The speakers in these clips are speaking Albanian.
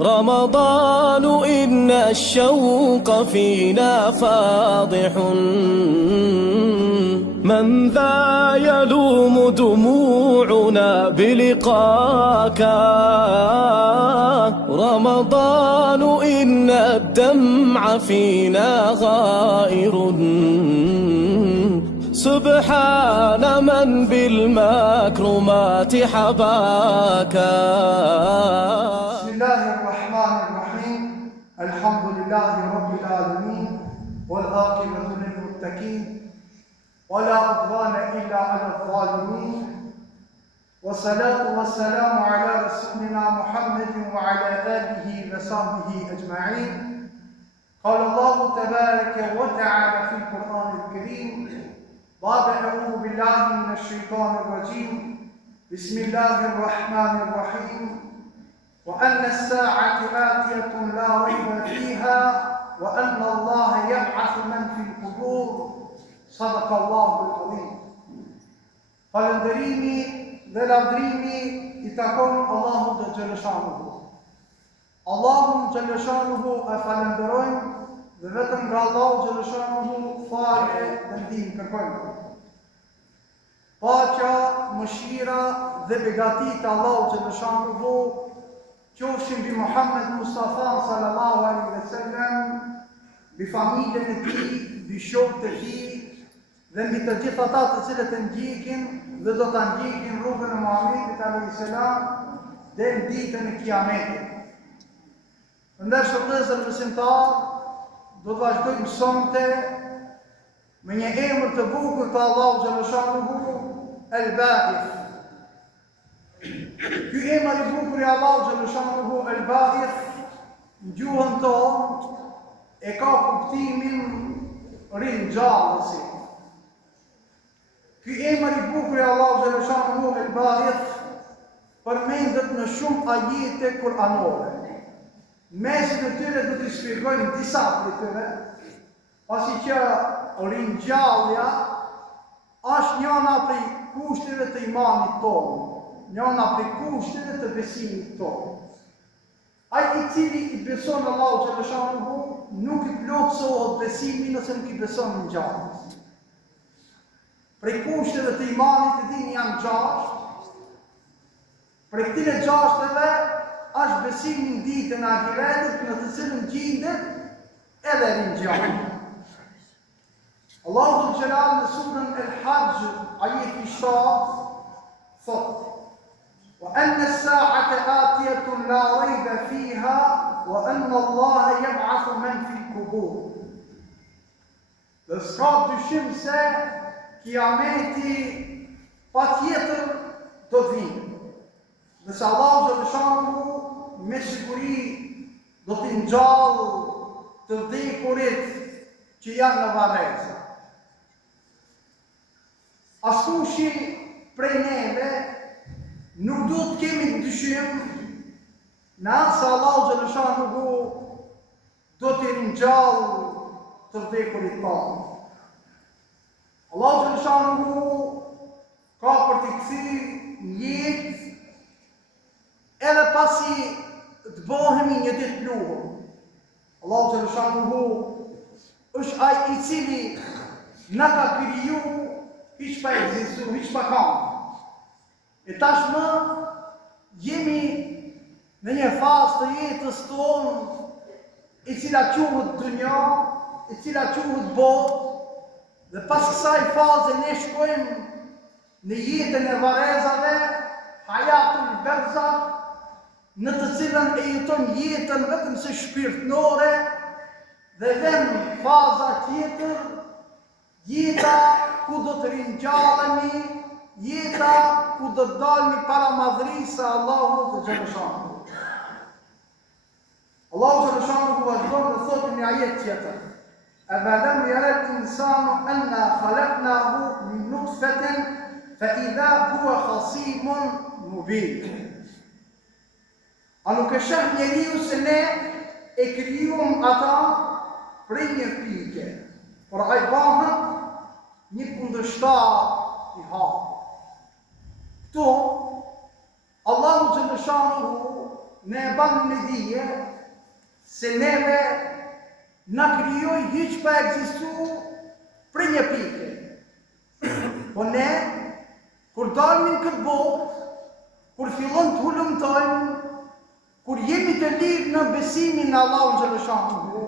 رمضان إن الشوق فينا فاضح من ذا يلوم دموعنا بلقاك رمضان إن الدمع فينا غائر سبحان من بالمكرمات حباك. بسم الله الرحمن الرحيم الحمد لله رب العالمين والعاقبة للمتقين ولا عدوان إلا على الظالمين والصلاة والسلام على رسولنا محمد وعلى آله وصحبه أجمعين. قال الله تبارك وتعالى في القرآن الكريم بعد أعوذ بالله من الشيطان الرجيم بسم الله الرحمن الرحيم وأن الساعة آتية لا ريب فيها وأن الله يبعث من في القبور صدق الله العظيم. Falënderimi dhe lavdrimi I takon Allahut të Xheleshanuhu. Allahun Xheleshanuhu e falenderojmë dhe vetëm nga Allahu Xheleshanuhu falje dhe ndihmë kërkojmë. Paqja, mëshira dhe begatit Allahu Xheleshanuhu qofshin bi Muhammed Mustafa sallallahu alaihi ve sellem, bi familjen e tij, bi shokët e tij dhe mbi të gjithë ata të cilët e ndjekin dhe do ta ndjekin rrugën e Muhamedit alayhis salam deri në ditën e Kiametit. Ndershëm vëllezër besimtar, do të vazhdojmë sonte me një emër të bukur të Allahu Xheleshanuhu, El-Ba'ith. Ky emër I bukur I Allahu Xheleshanuhu, El-Ba'ith, në gjuhën tonë e ka kuptimin ringjallësi. Ky emër I bukur I Allahu Xheleshanuhu, El-Ba'ith, përmendet në shumë ajete kuranore. Mesin e tyre do t'i shpjegojmë disa prej tyre, pasi që ringjallja është njëna prej kushteve të imanit tonë, njëna prej kushteve të besimit tonë. Ai I cili I beson Allahu Xheleshanuhu nuk I plotësohet besimi nëse nuk I beson në ngjalljes. Prej kushteve të imanit e dini janë 6. Prej këtyre 6-teve është besimi në ditën e ahiretit në të cilën gjendet edhe ringjallja. Allahu Dhul Jalal në surën El-Hajj ajeti 7 thotë: "Wa anna as-sa'ata atiyatun la rayba fiha wa anna Allaha yab'athu man fi al-qubur." Dhe s'ka dyshim se Kiameti patjetër do të vijë. Nëse Allahu Xheleshanuhu me siguri do t'i ngjallë të vdekurit që janë në varreza. Askushi prej neve nuk do të kemi dyshim në atë se Allahu Xheleshanuhu do t'i ngjallë të vdekurit tonë. Allahu Xheleshanuhu ka për t'i kthyer në jetë edhe pasi të bëhemi një ditë pluhur. Allahu Xheleshanuhu është ai I cili na ka kriju hiç pa ekzistuar, hiç pa qenë. E tashmë jemi në një fazë të jetës tonë e cila quhet dunja, e cila quhet botë, dhe pas kësaj faze ne shkojmë në jetën e varrezave, hayatul barzakh, në të cilën e jeton jetën vetëm se shpirtnore dhe vjen faza tjetër, jeta ku do të ringjallemi, jeta ku do të dalmi para madhrisë së Allahut të Xheleshanuhu. Allahu Xheleshanuhu vazhdon të thotë në ajet tjetër: "Afalam yara al-insanu anna khalaqnahu min nutfatin fa idha huwa khasimun mubin." A nuk e sheh njeriu se ne e krijuam ata prej një pike, por ai bëhet një kundërshtar I hapur. Këtu Allahu Xheleshanuhu ne e banë në dije se neve na krijoi hiç pa ekzistu për një pike. Po ne, kur dalmin këtë botë, kur fillon të hulumtojmë, kur jemi të lirë në besimin në Allahun xhaleshanuhu,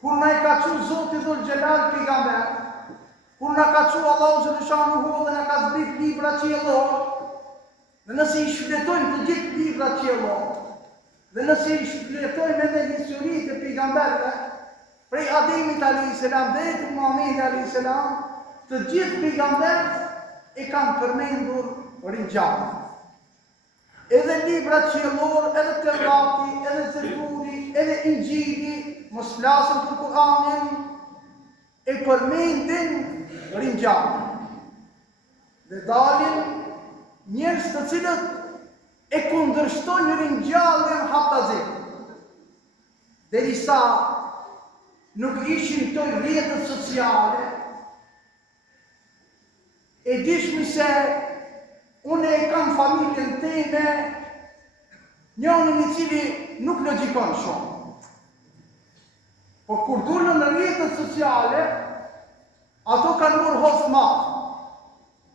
kur na i ka thënë Zoti dhul xhelal pejgamber, kur na ka thënë Allahu xhaleshanuhu dhe na ka zbrit libra qiellor, dhe nëse i shfletojmë të gjithë libra qiellor, dhe nëse i shfletojmë edhe historitë e pejgamberëve, prej Ademit a.s. deri te Muhamedi a.s. të gjithë pejgamberët e kanë përmendur ringjalljen. Edhe librat qiellor, edhe Tevrati, edhe Zeburi, edhe Injili, mos flasim për Kur'anin, e përmendin ringjalljen. Dhe dalin njerëz të cilët e kundërshtojnë ringjalljen haptazik. Derisa nuk ishin këto rrjetet sociale, e dishmi se unë e kam familjen time, njënin i cili nuk logjikon shumë. Po kur dulën në rrjetet sociale, ato kanë marrë hoz madh.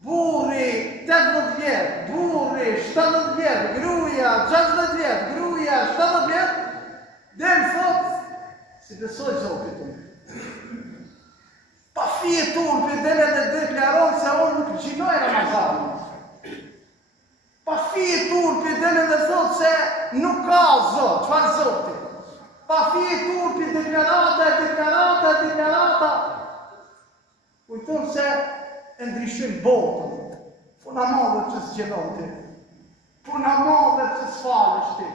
Burri 80 vjet, burri 70 vjet, gruaja 60 vjet, gruaja 70 vjet, del thot si besoj Zotit unë. Pa fije turpi dele dhe deklaron se unë nuk gjinoj Ramazanin. Pa fije turpi dele dhe thot se nuk ka Zot, çfarë Zoti. Pa fije turpi deklarata. Kujton se e ndryshojnë botën. Puna madhe që s'gjelon ti. Puna madhe që s'falesh ti.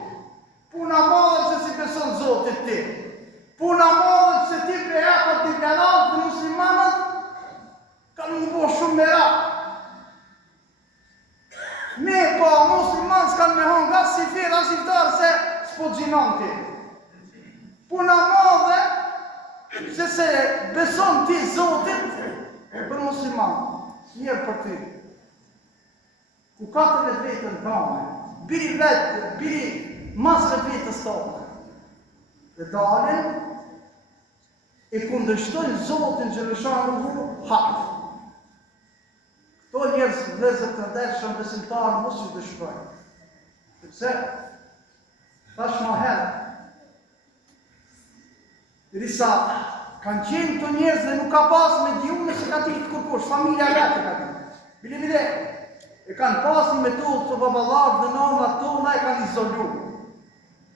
Puna madhe që si beson Zotit ti. Puna madhe që ti për japat deklarat dhe muslimanët kanë më bo shumë merak. Me po musliman s'kanë me hon nga si fira shqiptarë se s'po gjinon ti. Puna madhe që se beson ti Zotit për musliman. Njerë për ty. Ku ka të vetën tëme, biri vetë, biri mas vetës tonë. Dhe dalin, e kundërshtojnë Zotin xhaleshanuhu hak. Këto njerëz vëllezër të ndershëm besimtarë mos ju dëshirojnë. Sepse tash më herë, derisa kanë qenë këto njerëz dhe nuk ka pas me diunë se ka të kërkosh, familja vetë ka të. Bile, e kanë pas një metodë të baballarë dhe nënat tona e kanë izolu.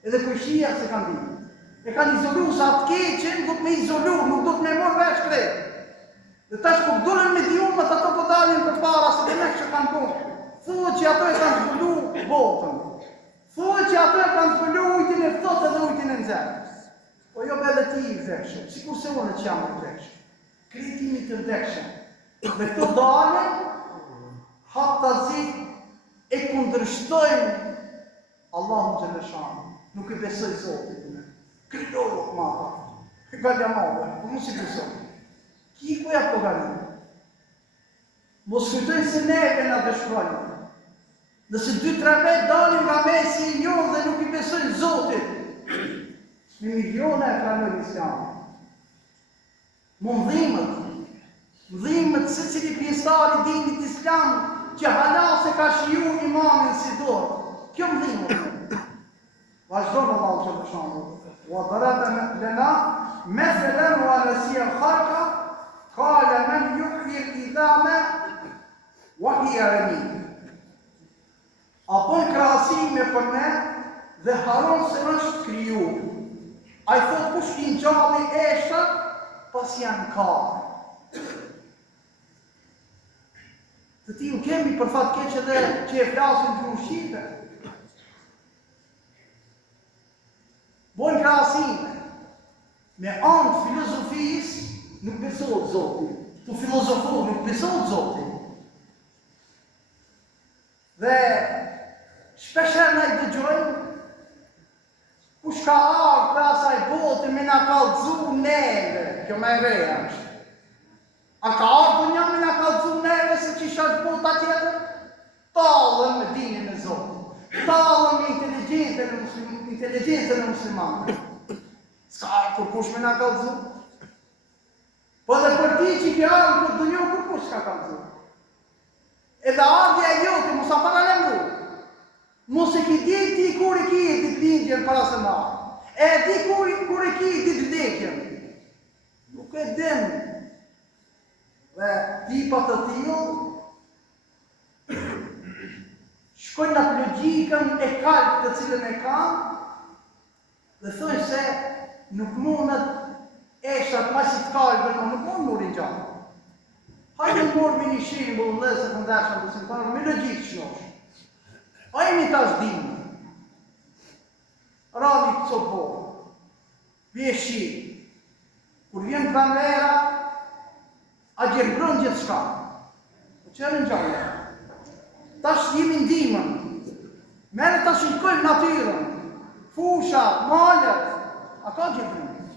Edhe kujshia se kanë ditë. E kanë izolu sa atë keqen, do të me izolu, nuk do të me morë vesh kretë. Dhe tash kur dulën me diumët, ato po dalin për para, se dhe nek që kanë punë. Thuhet që ato e kanë zbulu botën. Thuhet që ato e kanë zbulu ujtin e ftohtë dhe ujtin e nxehtë. Po jo edhe ti i vdekshëm, sikur se unë që jam i vdekshëm. Kritimi të vdekshëm. Dhe këto dalin, haptazi e kundërshtojnë Allahun xhaleshanuhu. Nuk e besoj Zotit. Kryllorë ma ta, gallja madhe, po mos i besoj. Ki ku ja po gallin? Mos kujtojnë se neve na dëshmojnë. Nëse 2-3 vetë dalin nga mesi i njohë dhe nuk i besojnë Zotit, me miliona e pranojnë Islamin. Mundhimët se cili pjesëtari dinit Islam që hala se ka shiju imamin si dorë. Kjo mundhimët. Vazhdojnë Allahu xhaleshanuhu. وضرب لنا مثلا ونسي الخلق قال من يحيي العظام وهي رميم. Apo në krahasime për ne dhe haron se është kriju. A i thot kush i ngjalli eshtat pas janë karë. Të tillë kemi për fat keq edhe që e flasin për ushqipe. Bojnë krahasime. Me anë të filozofisë nuk besohet Zoti. Të filozofu nuk besohet Zoti. Dhe shpesher na i dëgjojnë kush ka ardhur për asaj bote me na kallëzu neve. Kjo më e reja është. A ka ardhur një me na kallëzu neve se që shash bota tjetër? Tallën me dinin e Zotit. Tallën me inteligjencën e muslimanëve. inteligencën e muslimanëve. S'ka kur kush me na kallëzu. Po dhe për ti që ke ardhur në dunjë kur kush s'ka kallëzu. Edhe ardhja e jote mos a paralemru. Mos e ki ditë ti kur e ki ditë lindjen para se ma. E di kur e ki ditë vdekjen. Nuk e din. Dhe tipa të tillë shkojnë në logjikën e kalp të cilën e kanë dhe thojnë se nuk mundet eshat ma si të kalpën, nuk mund më rinjallë. Hajde në morë me një shembull dhe se të ndeshën të simtarë, me logjikë shnosh. Ajmi tash dimë. Radi të soporë. Vjeshi. Kur vjen pranvera, a gjerbrën gjithë shka. Po që rinjallë. Tash jemi ndimën. Mere tash shikojmë natyrën. Fusha, malët. A ka gjerbrën?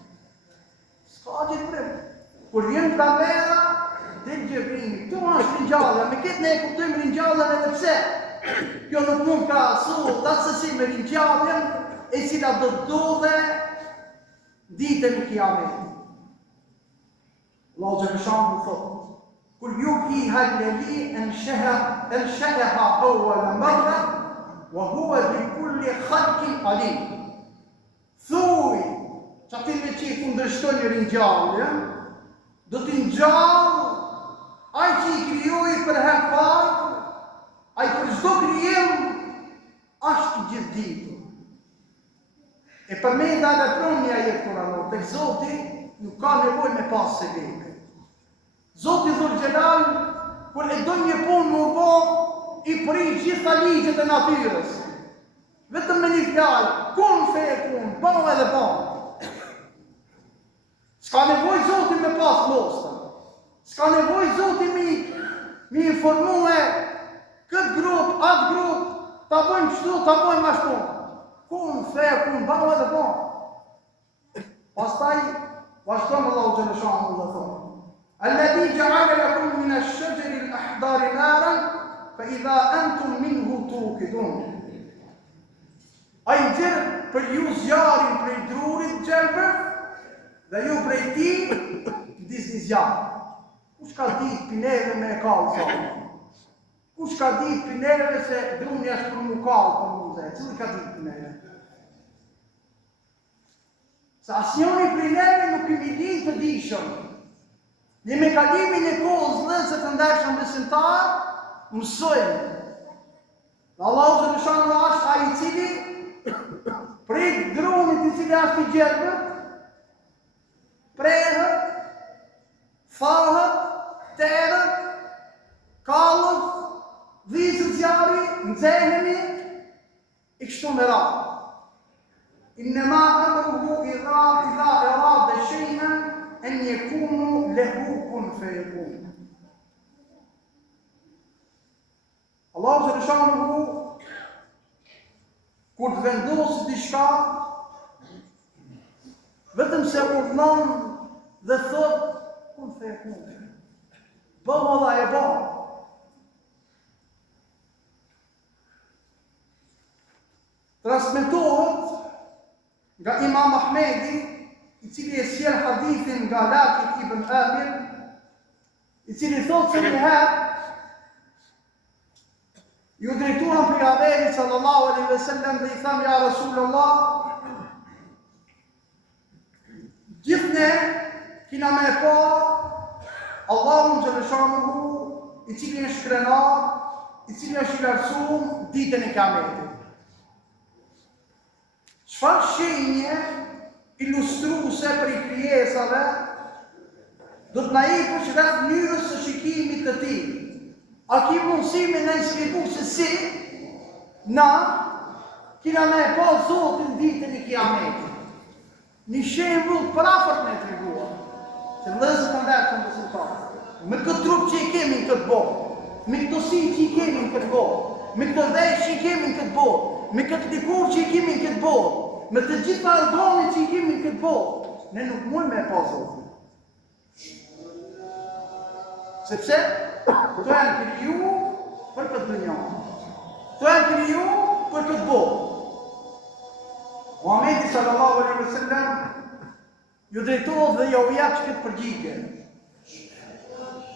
S'ka gjerbrën. Kur vjen pranvera, dhe gjerbrën. Këtu është rinjallë. Me këtë ne e kuptojmë rinjallën edhe pse. Kjo nuk mund ka asu, dasësi me rinjallën, e cila do të dodhe ditën e kiametit. Allah Gjeleshanu thotë, kul yuki hallevi enshëha awwala marra, wa huwa bi kulli khalqin alim. Thuj, që atyre që i kundërshtojnë rinjallën, do t'i ngjallë ai që i krijoi për herë parë, ai për çdo krijem është i gjithditur. E përmenda edhe pronja jetë kuranor, tek Zoti nuk ka nevojë me pas sebebe. Zoti Dhul Gjelal, kur e do një punë më bo, i prish gjitha ligjet e natyrës. Vetëm me një fjalë, kun fekun, bon edhe bon. S'ka nevojë Zoti me pas mostën. S'ka nevojë Zoti mi informue këtë grup, atë grup, ta bëjmë kështu, ta bëjmë ashtu. Kun fekun, bon edhe bon. Pastaj, vazhdon Allahu Gjeleshanu dhe thonë. الذي جعل لكم من الشجر الأخضر نارا فإذا أنتم منه توقدون. Ai nxjerr për ju zjarin prej drurit gjelbër dhe ju prej tij disni zjarr. Kush ka ditë pineve me kallë zonë? Kush ka ditë pineve se druni është për mu kallë për mu zë? Cili ka ditë pineve? Sa asnjëri prej neve nuk kemi ditë të dishëm. Në me kalimin e kohës dhe të ndeshëm besimtar, mësojmë. Dhe Allahu Gjeleshanu është ai i cili prej drunit i cili është i gjelbër, prehët, thahët, terët, kallët, vizët zjari, nxehemi, i kështu me radhë. Innema amruhu idha irada shay'an en yakunu lahu kun fayakun. Allahu Gjeleshanu kur të vendosë diçka, vetëm se urdhnon dhe thot, kun fayakun. Bëma dha e bëma. Transmetohet nga Imam Ahmedi, i cili e sjell hadithin nga Lakit ibn Amir, i cili thot se një herë ju drejtuan pejgamberit sallallahu alaihi wasallam dhe i tham ja Rasulullah, gjithne kina me pa Allahun Gjeleshanu, i cili është krenar, i cili është i lartësuar ditën e kiametit. Çfarë shenje ilustruese për i krijesave do të na jepësh rreth mënyrës së shikimit të tij. A ki mundësi me na shpjegu se si na kina me pa Zotin ditën e kiametit. Një shembull prafët me treguar, se vëllezërit të ndërtuar besimtarë, me këtë trup që i kemi në këtë botë, me këtë si që i kemi në këtë botë, me këtë vesh që i kemi në këtë botë, me këtë likur që i kemi në këtë botë, me të gjitha organet që i kemi në këtë botë, ne nuk mund me pa Zotin. Sepse të janë kriju për këtë dunja. Të janë kriju për këtë botë. Muhamedi sallallahu alaihi wasallam ju drejtohet dhe ja u jap këtë përgjigje.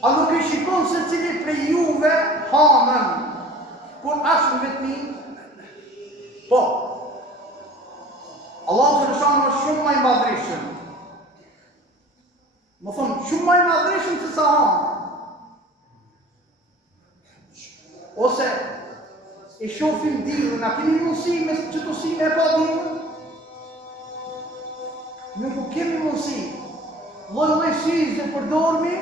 A nuk e shikon se cili prej juve hanën kur ashtë në vetëmi? Po. Allahu Gjeleshanu është shumë më i madhreshëm. Më thonë, shumë më i madhreshëm se sa hanë. Ose e shofim dirën, a kemi mundësi me qëtësime e pa dirën? Nuk u kemi mundësi. Lloj shizë e përdormi,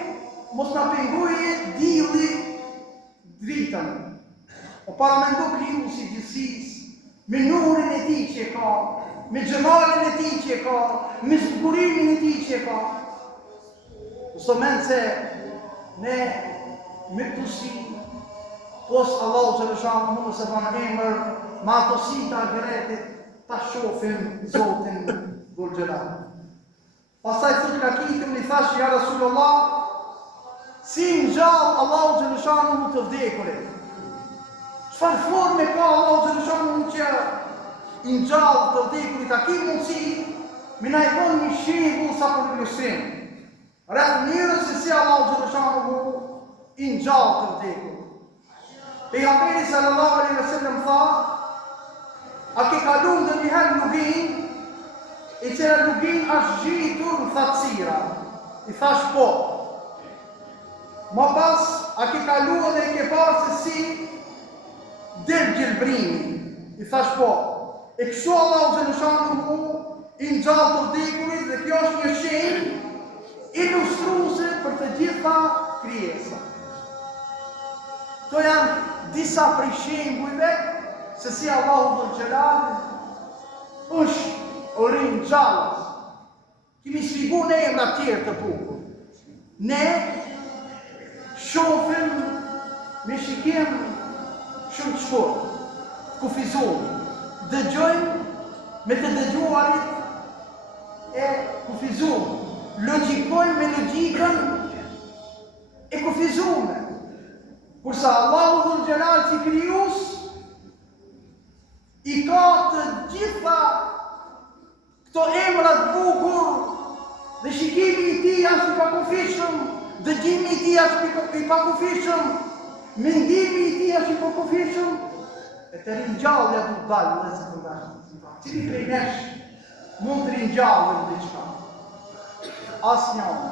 mos nga penguje dili dritën. O paramendu krijuesi gjithësisë, me nurin e tij që e ka, me xhemalin e tij që e ka, me sigurimin e tij që e ka. Usomen se ne me këtusi, pos Allahu Gjeleshanu mundë se banë emër, ma atësi të agretit, ta shofim Zotin Dhul Gjelal. Pastaj thot lakitëm, i thash, ja Rasulullah, si në gjallë Allahu Gjeleshanu mu të vdekurit. Çfarë forme ka Allahu Gjeleshanu mu që i në gjallë të vdekurit, a ki mundësi, me na i thonë një shembull sa për ilustrim. Rreth njërës se si Allahu Gjeleshanu mu i në gjallë të vdekurit. Pejgamberi sallallahu alaihi wasallam tha, a ke kaluar ndonjëherë lugin, e cila lugin është gjitur në thatësira? I thash po. Ma pas, a ke kaluar dhe i ke parë se si del gjelbrimi? I thash po. E kështu Allahu Gjeleshanu mu i në gjallë të vdekurit dhe kjo është një shenjë ilustruese për të gjitha krijesa. Këto janë disa prej shembujve se si Allahu Dhul Gjelal është rinë gjallës. Kemi shpigu ne emra tjerë të bukur. Ne shofim me shikim shumë të shkurt, kufizojmë, dëgjojmë me të dëgjuarit e kufizojmë, logjikojmë me logjikën e kufizojmë. Kursa Allahu Dhul Gjelal si krijues i ka të gjitha këto emra të bukur dhe shikimi i tij është i pakufishëm, dëgjimi i tij është i pakufishëm, mendimi i tij është i pakufishëm, e të ringjallja du të dalë dhe se të ndashtë. Cili prej nesh mund të ringjallë në diçka? Asnjëri.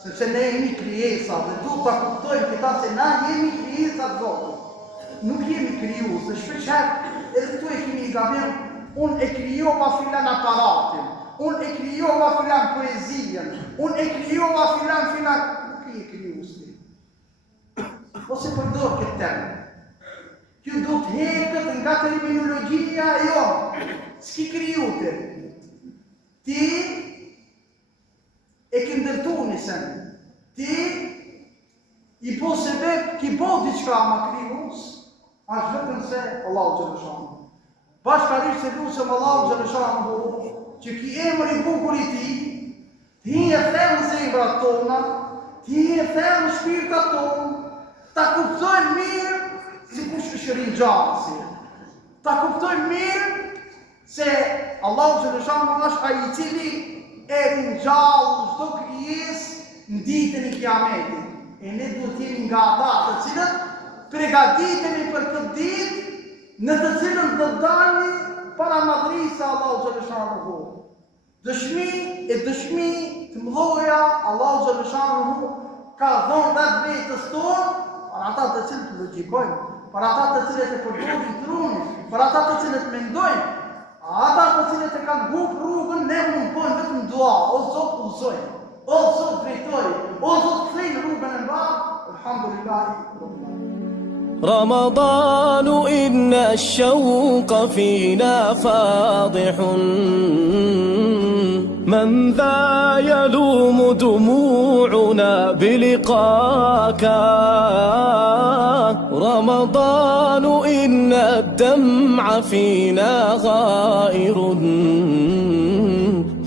Sepse ne jemi krijesa dhe duhet ta kuptojmë këta se na jemi krijesa të Zotit. Nuk jemi krijues, dhe shpeshherë edhe këtu e kemi gabim, unë e krijova filan aparatin, unë e krijova filan poezien, unë e krijova filan, nuk je krijues ti. Ose përdor këtë term. Kjo do të heqet nga terminologjia jo, s'ki krijuar. Ti e ke ndërtu njësen, ti i po sebeb ki po diçka ma krijues, është vetëm se Allahu Gjeleshanu. Bashkarisht se lusëm Allahu Gjeleshanu që ki emër i bukur i ti, ti e thellë zemrat tona, ti e thellë shpirtat tonë, ta kuptojnë mirë si kush është ringjallësi. Ta kuptojnë mirë se Allahu Gjeleshanu është ai i cili e ringjallë çdo krijesë në ditën e Kiametit. E ne duhet të jemi nga ata të cilët përgatitemi për këtë ditë në të cilën do dalni para madhrisë së Allahu Gjeleshanu. Dëshmi të mëdha Allahu Gjeleshanu ka dhënë rreth vetes tonë për ata të cilët logjikojnë, për ata të cilët e përdorin trunin, për ata të cilët mendojnë. Ata të cilët e kanë humbur rrugën, ne mundojmë vetëm dua, o Zot udhëzoj, o Zot drejtoj, o Zot kthej në rrugën e mbarë. Alhamdulillahi rabbil alamin. رمضان إن الشوق فينا فاضح من ذا يلوم دموعنا بلقاك رمضان إن الدمع فينا غائر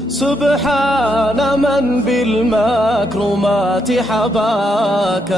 سبحان من بالمكرمات حباك